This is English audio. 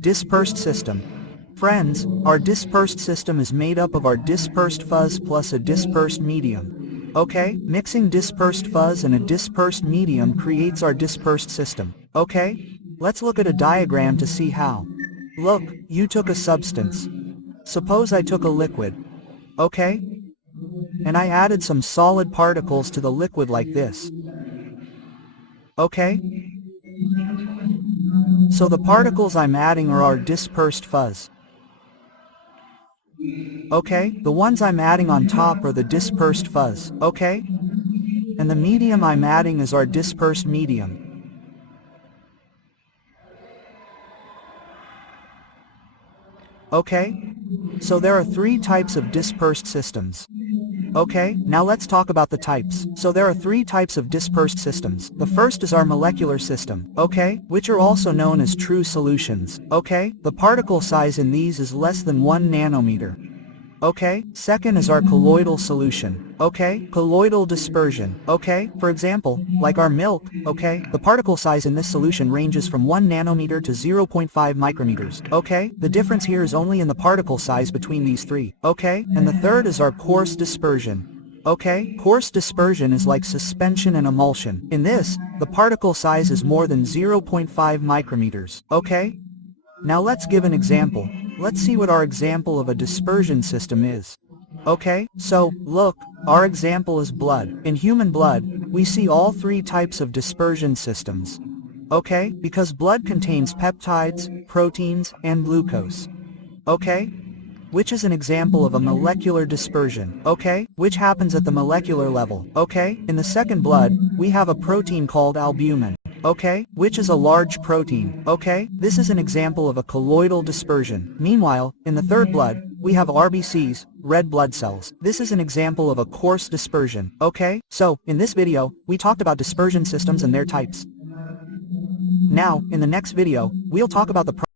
Dispersed system. Friends, our dispersed system is made up of our dispersed fuzz plus a dispersed medium. Okay, mixing dispersed fuzz and a dispersed medium creates our dispersed system. Okay, let's look at a diagram to see how. Look, you took a substance. Suppose I took a liquid. Okay? And I added some solid particles to the liquid like this. Okay? So the particles I'm adding are our dispersed fuzz. Okay, the ones I'm adding on top are the dispersed fuzz. Okay? And the medium I'm adding is our dispersed medium. Okay? So there are three types of dispersed systems. Okay, now let's talk about the types. So there are three types of dispersed systems. The first is our molecular system, okay, which are also known as true solutions, okay? The particle size in these is less than 1 nanometer. Okay, second is our colloidal solution, okay, colloidal dispersion, okay, for example, like our milk, okay, the particle size in this solution ranges from 1 nanometer to 0.5 micrometers, okay, the difference here is only in the particle size between these three, okay, and the third is our coarse dispersion. Okay, coarse dispersion is like suspension and emulsion. In this, the particle size is more than 0.5 micrometers, okay? Now let's give an example. Let's see what our example of a dispersion system is. Okay, so, look, our example is blood. In human blood, we see all three types of dispersion systems. Okay, because blood contains peptides, proteins, and glucose. Okay? Which is an example of a molecular dispersion, okay, which happens at the molecular level, okay? In the second blood, we have a protein called albumin, okay, which is a large protein, okay? This is an example of a colloidal dispersion. Meanwhile, in the third blood, we have RBCs, red blood cells. This is an example of a coarse dispersion, okay? So, in this video, we talked about dispersion systems and their types. Now, in the next video, we'll talk about the